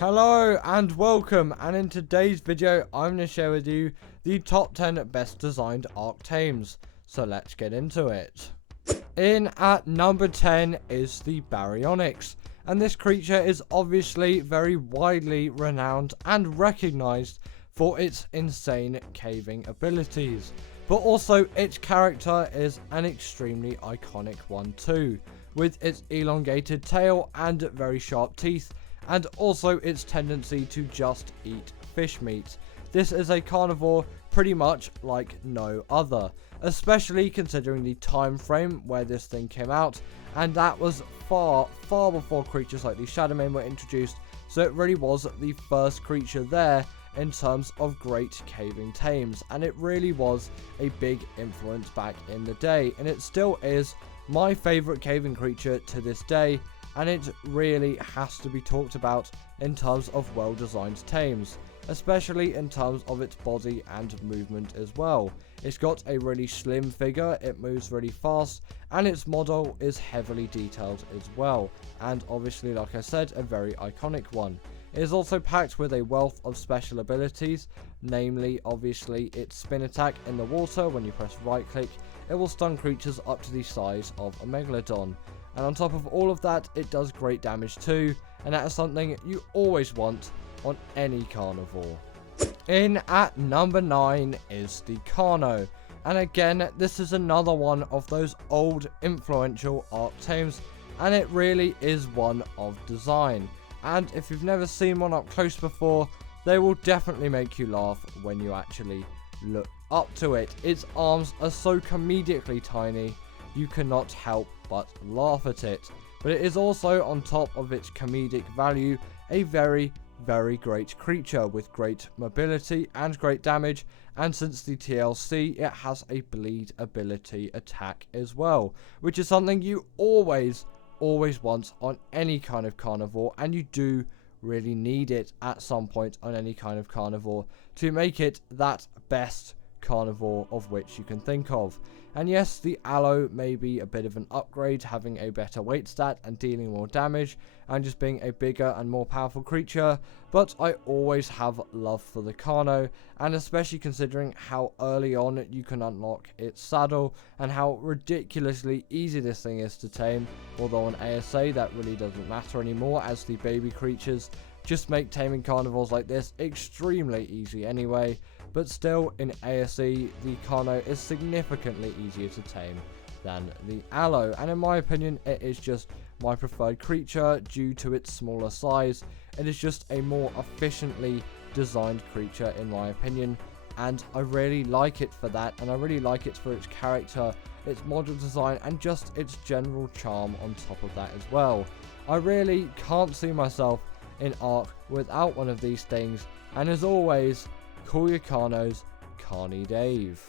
Hello and welcome, and in today's video I'm going to share with you the top 10 best designed Arc tames, so let's get into it. In at number 10 is the Bionic, and this creature is obviously very widely renowned and recognized for its insane caving abilities, but also its character is an extremely iconic one too, with its elongated tail and very sharp teeth, and also its tendency to just eat fish meat. This is a carnivore pretty much like no other, especially considering the time frame where this thing came out, and that was far before creatures like the Shadowmen were introduced, so it really was the first creature there in terms of great caving tames, and it really was a big influence back in the day, and it still is my favourite caving creature to this day, and it really has to be talked about in terms of well-designed tames, especially in terms of its body and movement as well. It's got a really slim figure, it moves really fast, and its model is heavily detailed as well, and obviously, like I said, a very iconic one. It is also packed with a wealth of special abilities, namely obviously its spin attack in the water. When you press right click, it will stun creatures up to the size of a megalodon. And on top of all of that, it does great damage too, and that is something you always want on any carnivore. In at number 9 is the Carno, and again, this is another one of those old influential Arc tames, and it really is one of design. And if you've never seen one up close before, they will definitely make you laugh when you actually look up to it. Its arms are so comedically tiny, you cannot help but laugh at it. But it is also, on top of its comedic value, a very great creature with great mobility and great damage, and since the TLC, it has a bleed ability attack as well, which is something you always want on any kind of carnivore, and you do really need it at some point on any kind of carnivore to make it that best carnivore of which you can think of. And yes, the Aloe may be a bit of an upgrade, having a better weight stat and dealing more damage and just being a bigger and more powerful creature, but I always have love for the Carno, and especially considering how early on you can unlock its saddle and how ridiculously easy this thing is to tame, although on ASA that really doesn't matter anymore, as the baby creatures just make taming carnivores like this extremely easy anyway. But still, in ASE, the Carno is significantly easier to tame than the Aloe, and in my opinion, it is just my preferred creature due to its smaller size. It is just a more efficiently designed creature in my opinion, and I really like it for that, and I really like it for its character, its model design, and just its general charm on top of that as well. I really can't see myself in Arc without one of these things, and as always, call your Carnos Carny Dave.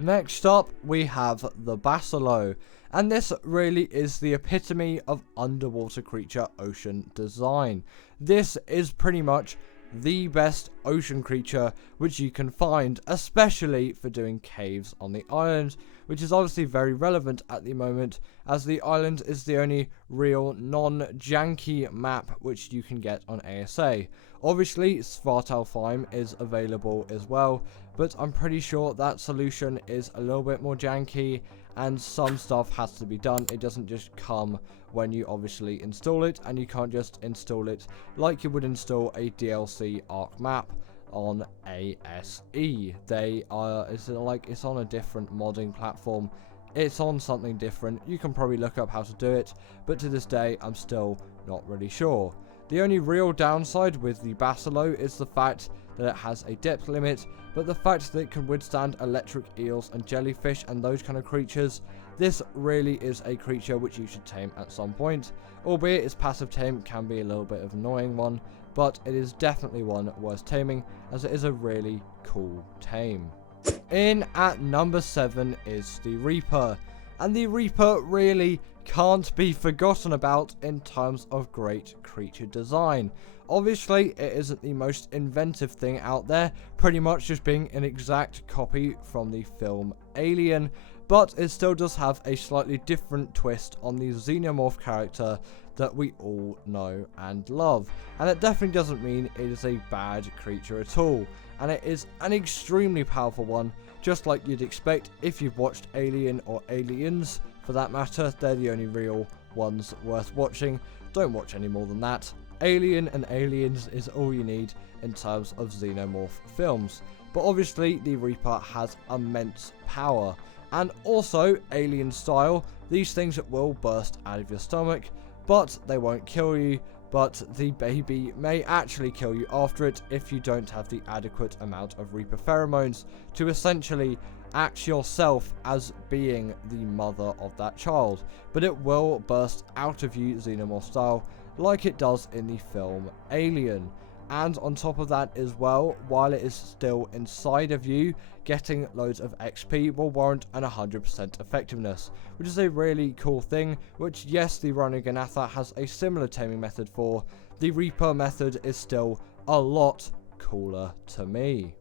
Next up, we have the Baselo, and this really is the epitome of underwater creature ocean design. This is pretty much the best ocean creature which you can find, especially for doing caves on the island, which is obviously very relevant at the moment, as the island is the only real non-janky map which you can get on ASA. Obviously, Svartalfheim is available as well, but I'm pretty sure that solution is a little bit more janky, and some stuff has to be done. It doesn't just come when you obviously install it, and you can't just install it like you would install a DLC Arc map on ASE. It's on a different modding platform. It's on something different. You can probably look up how to do it, but to this day I'm still not really sure. The only real downside with the Baselo is the fact that it has a depth limit, but the fact that it can withstand electric eels and jellyfish and those kind of creatures, this really is a creature which you should tame at some point, albeit its passive tame can be a little bit of an annoying one, but it is definitely one worth taming, as it is a really cool tame. In at number 7 is the Reaper, and the Reaper really can't be forgotten about in terms of great creature design. Obviously, it isn't the most inventive thing out there, pretty much just being an exact copy from the film Alien, but it still does have a slightly different twist on the Xenomorph character that we all know and love. And it definitely doesn't mean it is a bad creature at all, and it is an extremely powerful one, just like you'd expect if you've watched Alien or Aliens. For that matter, they're the only real ones worth watching. Don't watch any more than that. Alien and Aliens is all you need in terms of Xenomorph films. But obviously the Reaper has immense power, and also Alien style, these things will burst out of your stomach, but they won't kill you. But the baby may actually kill you after it if you don't have the adequate amount of Reaper pheromones to essentially act yourself as being the mother of that child. But it will burst out of you Xenomorph style, like it does in the film Alien. And on top of that as well, while it is still inside of you, getting loads of XP will warrant an 100% effectiveness, which is a really cool thing, which yes, the Rhinogonatha has a similar taming method for. The Reaper method is still a lot cooler to me.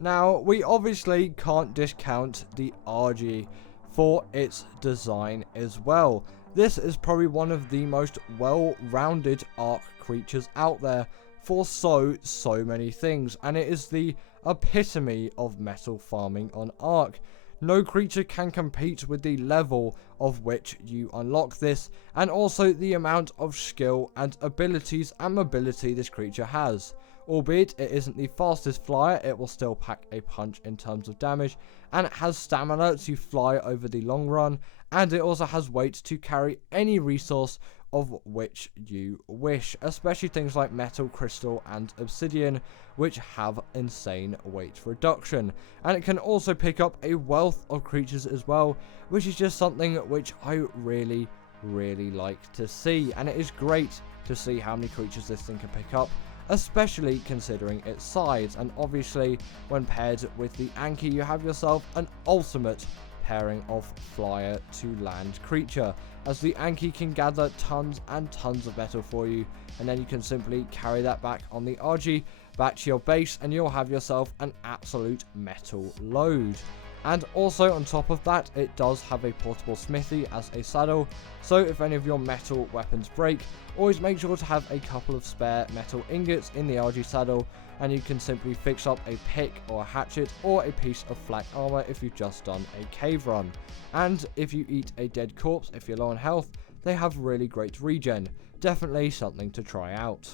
Now, we obviously can't discount the RG for its design as well. This is probably one of the most well-rounded Ark creatures out there for so many things, and it is the epitome of metal farming on Ark. No creature can compete with the level of which you unlock this, and also the amount of skill and abilities and mobility this creature has. Albeit it isn't the fastest flyer, it will still pack a punch in terms of damage, and it has stamina to fly over the long run, and it also has weight to carry any resource of which you wish, especially things like metal, crystal and obsidian, which have insane weight reduction. And it can also pick up a wealth of creatures as well, which is just something which I really like to see, and it is great to see how many creatures this thing can pick up, especially considering its size. And obviously when paired with the Anki, you have yourself an ultimate pairing of flyer to land creature, as the Anki can gather tons and tons of metal for you, and then you can simply carry that back on the RG back to your base, and you'll have yourself an absolute metal load. And also on top of that, it does have a portable smithy as a saddle, so if any of your metal weapons break, always make sure to have a couple of spare metal ingots in the RG saddle, and you can simply fix up a pick or a hatchet or a piece of flak armor if you've just done a cave run. And if you eat a dead corpse, if you're low on health, they have really great regen. Definitely something to try out.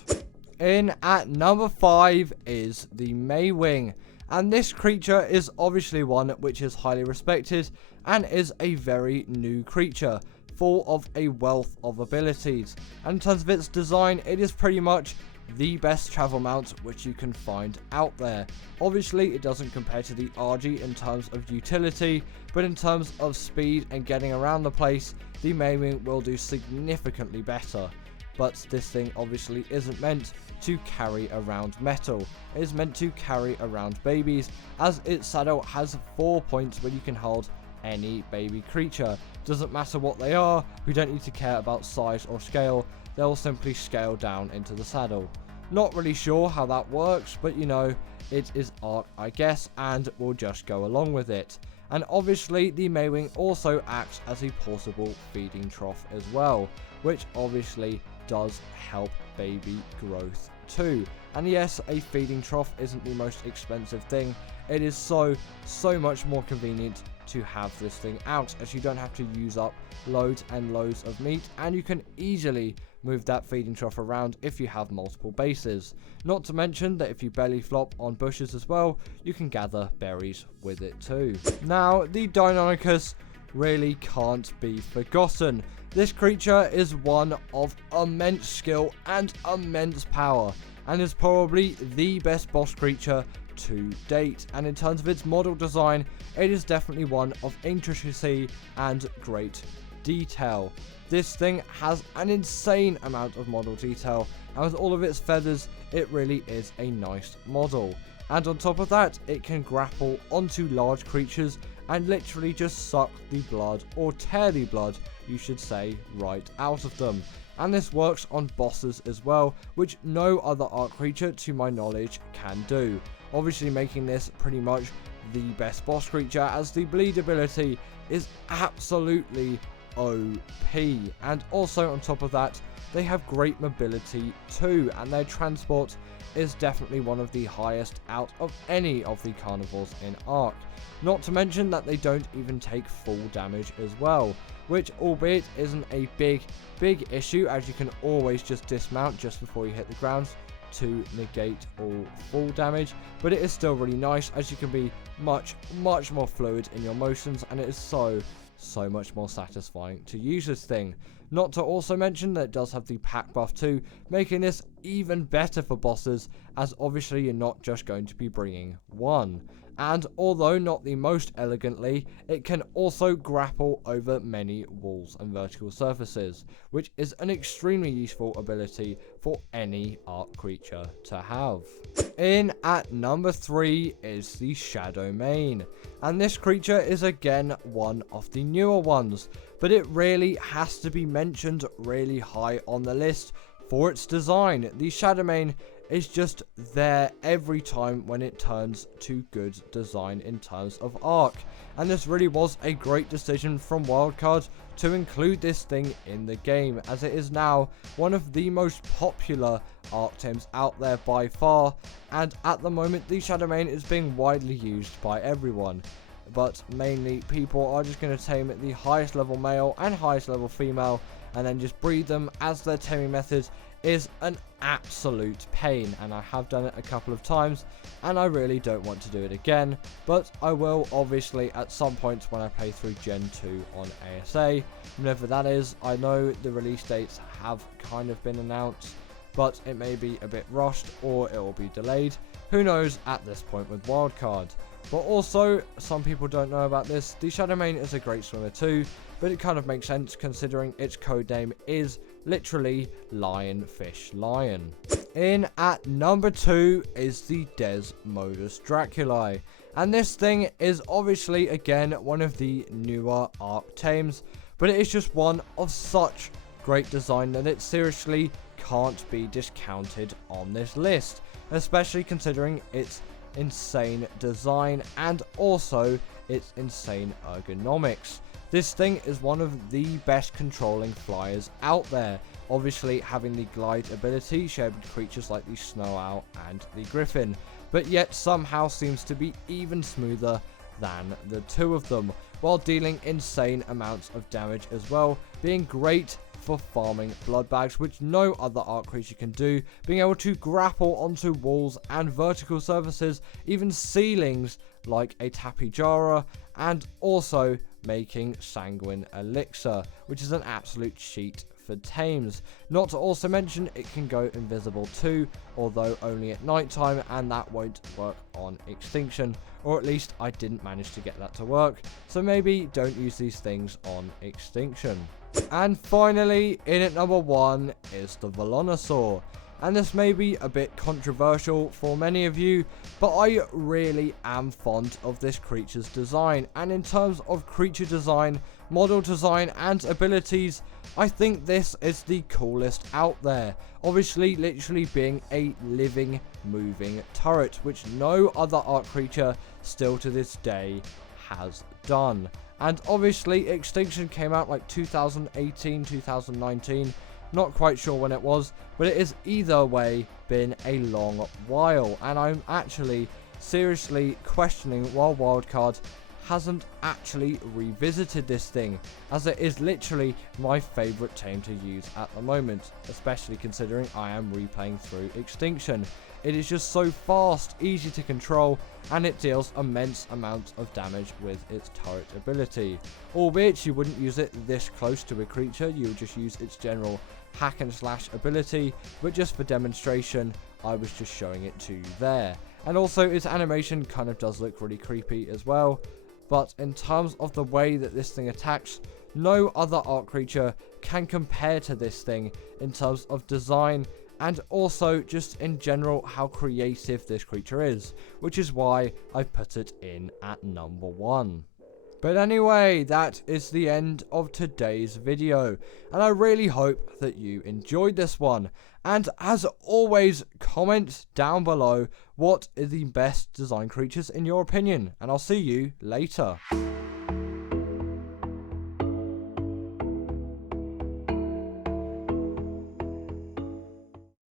In at number 5 is the Mwing. And this creature is obviously one which is highly respected and is a very new creature, full of a wealth of abilities. And in terms of its design, it is pretty much the best travel mount which you can find out there. Obviously, it doesn't compare to the RG in terms of utility, but in terms of speed and getting around the place, the Mwing will do significantly better. But this thing obviously isn't meant to carry around metal. It is meant to carry around babies, as its saddle has 4 points where you can hold any baby creature. Doesn't matter what they are, we don't need to care about size or scale, they'll simply scale down into the saddle. Not really sure how that works, but you know, it is Ark, I guess, and we'll just go along with it. And obviously the Mwing also acts as a portable feeding trough as well, which obviously does help baby growth too. And yes, a feeding trough isn't the most expensive thing. It is so much more convenient to have this thing out, as you don't have to use up loads and loads of meat, and you can easily move that feeding trough around if you have multiple bases. Not to mention that if you belly flop on bushes as well, you can gather berries with it too. Now, the Deinonychus really can't be forgotten. This creature is one of immense skill and immense power, and is probably the best boss creature to date. And in terms of its model design, it is definitely one of intricacy and great detail. This thing has an insane amount of model detail, and with all of its feathers, it really is a nice model. And on top of that, it can grapple onto large creatures and literally just suck the blood, or tear the blood, you should say, right out of them. And this works on bosses as well, which no other Ark creature, to my knowledge, can do. Obviously making this pretty much the best boss creature, as the bleed ability is absolutely OP. And also on top of that, they have great mobility too, and their transport is definitely one of the highest out of any of the carnivores in Ark. Not to mention that they don't even take full damage as well, which albeit isn't a big issue, as you can always just dismount just before you hit the ground to negate all full damage, but it is still really nice, as you can be much more fluid in your motions, and it is so much more satisfying to use this thing. Not to also mention that it does have the pack buff too, making this even better for bosses, as obviously you're not just going to be bringing one. And although not the most elegantly, it can also grapple over many walls and vertical surfaces, which is an extremely useful ability for any Ark creature to have. In at number 3 is the Shadow Mane, and this creature is again one of the newer ones, but it really has to be mentioned really high on the list for its design. The Shadow Mane is just there every time when it turns to good design in terms of Ark, and this really was a great decision from Wildcard to include this thing in the game, as it is now one of the most popular Ark tames out there by far, and at the moment the Shadow Mane is being widely used by everyone. But mainly people are just going to tame the highest level male and highest level female, and then just breed them, as their taming method is an absolute pain, and I have done it a couple of times and I really don't want to do it again, but I will obviously at some point when I play through Gen 2 on ASA, whenever that is. I know the release dates have kind of been announced, but it may be a bit rushed or it will be delayed, who knows at this point with Wildcard. But also, some people don't know about this, the Shadow Mane is a great swimmer too, but it kind of makes sense considering its codename is literally Lionfish Lion. In at number 2 is the Dezmodos Dracula, and this thing is obviously again one of the newer Ark tames, but it is just one of such great design that it seriously can't be discounted on this list, especially considering its insane design and also its insane ergonomics. This thing is one of the best controlling flyers out there, obviously having the glide ability shared with creatures like the Snow Owl and the Griffin, but yet somehow seems to be even smoother than the two of them, while dealing insane amounts of damage as well, being great for farming blood bags, which no other Ark creature can do, being able to grapple onto walls and vertical surfaces, even ceilings like a Tapijara, and also making Sanguine Elixir, which is an absolute cheat for tames. Not to also mention it can go invisible too, although only at night time, and that won't work on Extinction, or at least I didn't manage to get that to work, so maybe don't use these things on Extinction. And finally, in at number 1 is the Vonaur, and this may be a bit controversial for many of you, but I really am fond of this creature's design, and in terms of creature design, model design and abilities, I think this is the coolest out there, obviously literally being a living, moving turret, which no other Ark creature still to this day has done. And obviously Extinction came out like 2018, 2019, not quite sure when it was, but it has either way been a long while, and I'm actually seriously questioning why Wildcard hasn't actually revisited this thing, as it is literally my favourite tame to use at the moment, especially considering I am replaying through Extinction. It is just so fast, easy to control, and it deals immense amounts of damage with its turret ability. Albeit you wouldn't use it this close to a creature, you would just use its general hack and slash ability, but just for demonstration, I was just showing it to you there. And also its animation kind of does look really creepy as well, but in terms of the way that this thing attacks, no other Ark creature can compare to this thing in terms of design, and also just in general how creative this creature is, which is why I put it in at number 1. But anyway, that is the end of today's video, and I really hope that you enjoyed this one. And as always, comment down below what are the best design creatures in your opinion, and I'll see you later.